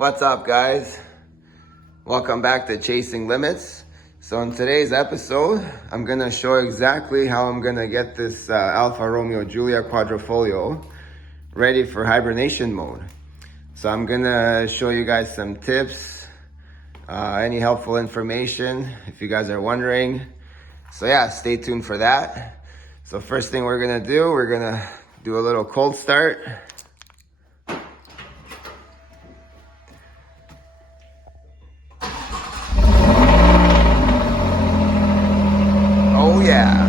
What's up, guys? Welcome back to Chasing Limits. So in today's episode, I'm gonna show exactly how I'm gonna get this Alfa Romeo Giulia Quadrifoglio ready for hibernation mode. So I'm gonna show you guys some tips, any helpful information if you guys are wondering. So yeah, stay tuned for that. So first thing we're gonna do a little cold start. Oh yeah.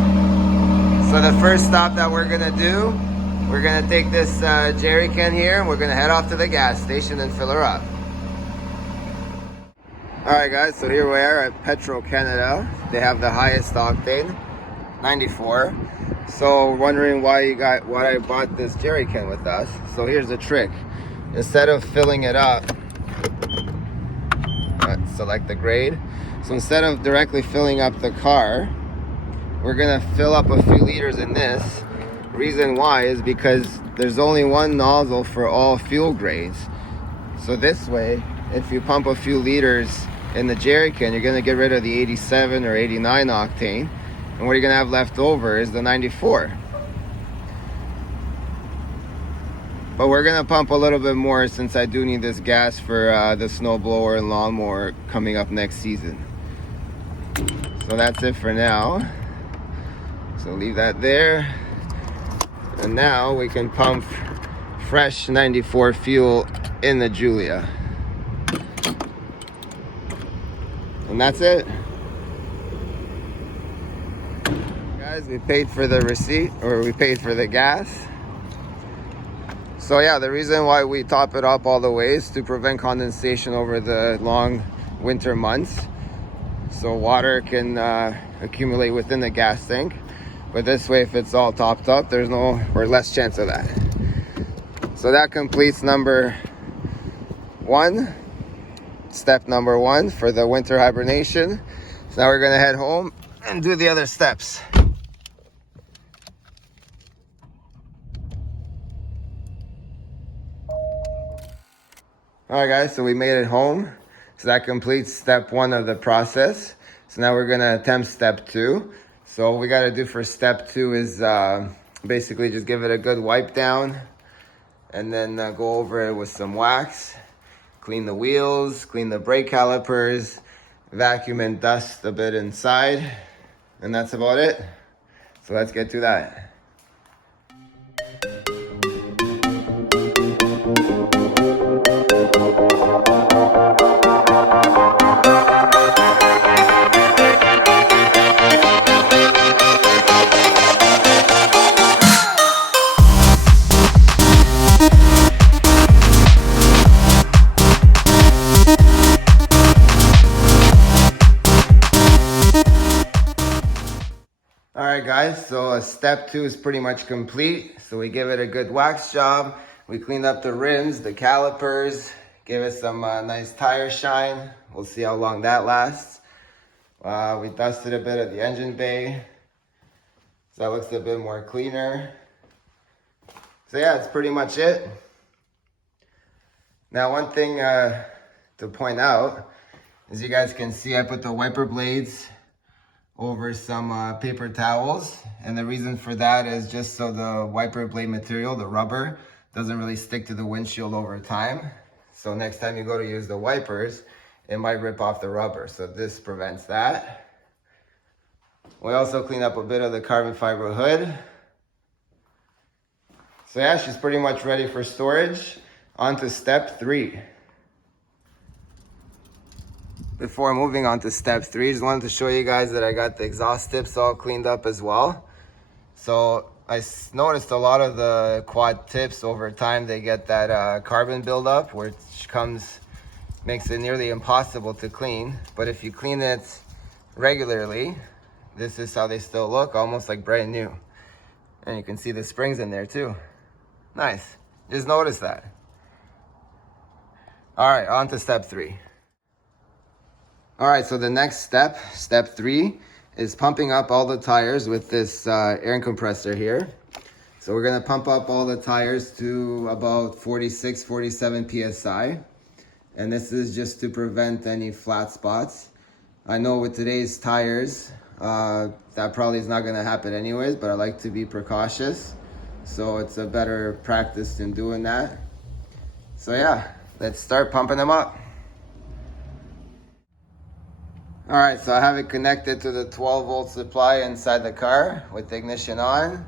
So the first stop that we're gonna do, we're gonna take this jerry can here and we're gonna head off to the gas station and fill her up. Alright guys, so here we are at Petro Canada. They have the highest octane, 94. So wondering why I bought this jerry can with us. So here's the trick. Instead of filling it up, select the grade. So instead of directly filling up the car, we're gonna fill up a few liters in this. Reason why is because there's only one nozzle for all fuel grades. So this way, if you pump a few liters in the jerry can, you're gonna get rid of the 87 or 89 octane. And what you're gonna have left over is the 94. But we're gonna pump a little bit more since I do need this gas for the snow blower and lawnmower coming up next season. So that's it for now. So leave that there. And now we can pump fresh 94 fuel in the Giulia. And that's it. Guys, we paid for the receipt, or we paid for the gas. So yeah, the reason why we top it up all the way is to prevent condensation over the long winter months. So water can accumulate within the gas tank. But this way, if it's all topped up, there's less chance of that. So that completes number one, step number one for the winter hibernation. So now we're gonna head home and do the other steps. All right, guys, so we made it home. So that completes step one of the process. So now we're gonna attempt step two. So what we gotta do for step two is basically just give it a good wipe down and then go over it with some wax, clean the wheels, clean the brake calipers, vacuum and dust a bit inside, and that's about it. So let's get to that. Alright guys, so step two is pretty much complete. So we give it a good wax job. We cleaned up the rims, the calipers, gave it some nice tire shine. We'll see how long that lasts. We dusted a bit of the engine bay. So that looks a bit more cleaner. So yeah, that's pretty much it. Now one thing to point out, as you guys can see, I put the wiper blades over some paper towels, and the reason for that is just so the wiper blade material, the rubber, doesn't really stick to the windshield over time. So next time you go to use the wipers, it might rip off the rubber, so this prevents that. We also cleaned up a bit of the carbon fiber hood. So yeah, she's pretty much ready for storage. On to step three. Before moving on to step three, just wanted to show you guys that I got the exhaust tips all cleaned up as well. So I noticed a lot of the quad tips over time, they get that carbon buildup, which makes it nearly impossible to clean. But if you clean it regularly, this is how they still look, almost like brand new. And you can see the springs in there too. Nice, just notice that. All right, on to step three. All right, so the next step, step three, is pumping up all the tires with this air compressor here. So we're gonna pump up all the tires to about 46, 47 PSI. And this is just to prevent any flat spots. I know with today's tires, that probably is not gonna happen anyways, but I like to be precautious. So it's a better practice than doing that. So yeah, let's start pumping them up. All right, so I have it connected to the 12-volt supply inside the car with the ignition on.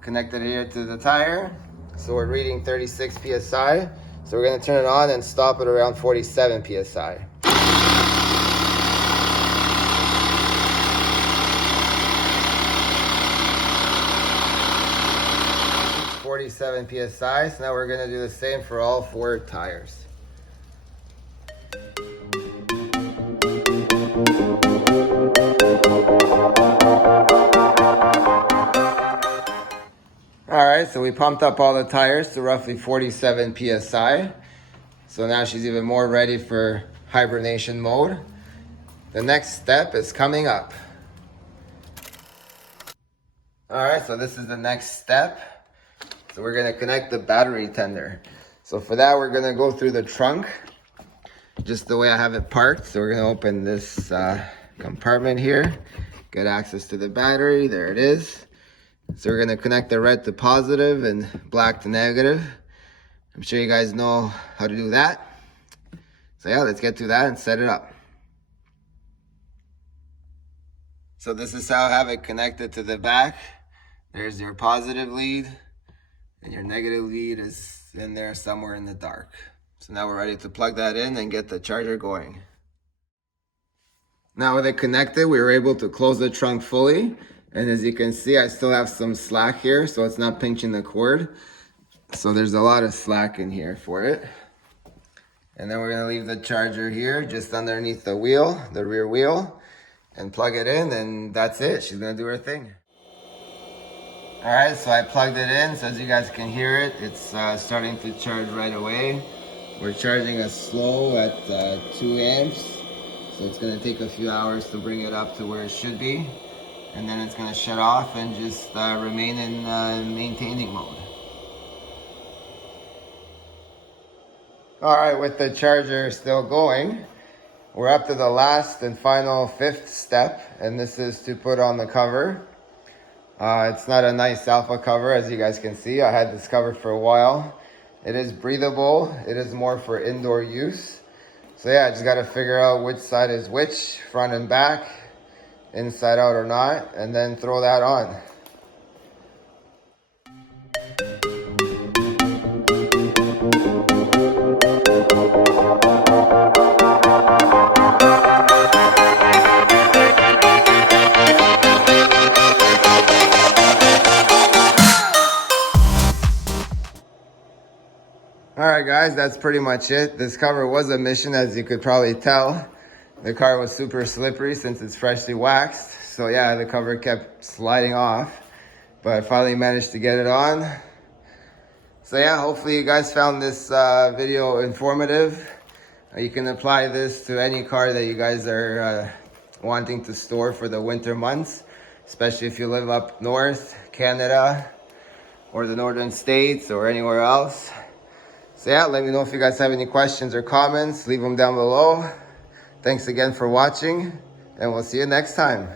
Connected here to the tire. So we're reading 36 PSI. So we're gonna turn it on and stop it around 47 PSI. 47 PSI, so now we're gonna do the same for all 4 tires. All right, so we pumped up all the tires to roughly 47 PSI. So now she's even more ready for hibernation mode. The next step is coming up. All right, so this is the next step. So we're gonna connect the battery tender. So for that, we're gonna go through the trunk, just the way I have it parked. So we're gonna open this compartment here, get access to the battery, there it is. So we're gonna connect the red to positive and black to negative. I'm sure you guys know how to do that. So yeah, let's get to that and set it up. So this is how I have it connected to the back. There's your positive lead, and your negative lead is in there somewhere in the dark. So now we're ready to plug that in and get the charger going. Now with it connected, we were able to close the trunk fully. And as you can see, I still have some slack here, so it's not pinching the cord. So there's a lot of slack in here for it. And then we're gonna leave the charger here, just underneath the wheel, the rear wheel, and plug it in, and that's it. She's gonna do her thing. All right, so I plugged it in, so as you guys can hear it, it's starting to charge right away. We're charging a slow at 2 amps, so it's gonna take a few hours to bring it up to where it should be. And then it's gonna shut off and just remain in maintaining mode. All right, with the charger still going, we're up to the last and final 5th step, and this is to put on the cover. It's not a nice Alfa cover, as you guys can see. I had this cover for a while. It is breathable. It is more for indoor use. So yeah, I just gotta figure out which side is which, front and back, inside out or not, and then throw that on. All right guys, that's pretty much it. This cover was a mission, as you could probably tell. The car was super slippery since it's freshly waxed. So yeah, the cover kept sliding off, but I finally managed to get it on. So yeah, hopefully you guys found this video informative. You can apply this to any car that you guys are wanting to store for the winter months, especially if you live up north, Canada, or the northern states, or anywhere else. So yeah, let me know if you guys have any questions or comments. Leave them down below. Thanks again for watching, and we'll see you next time.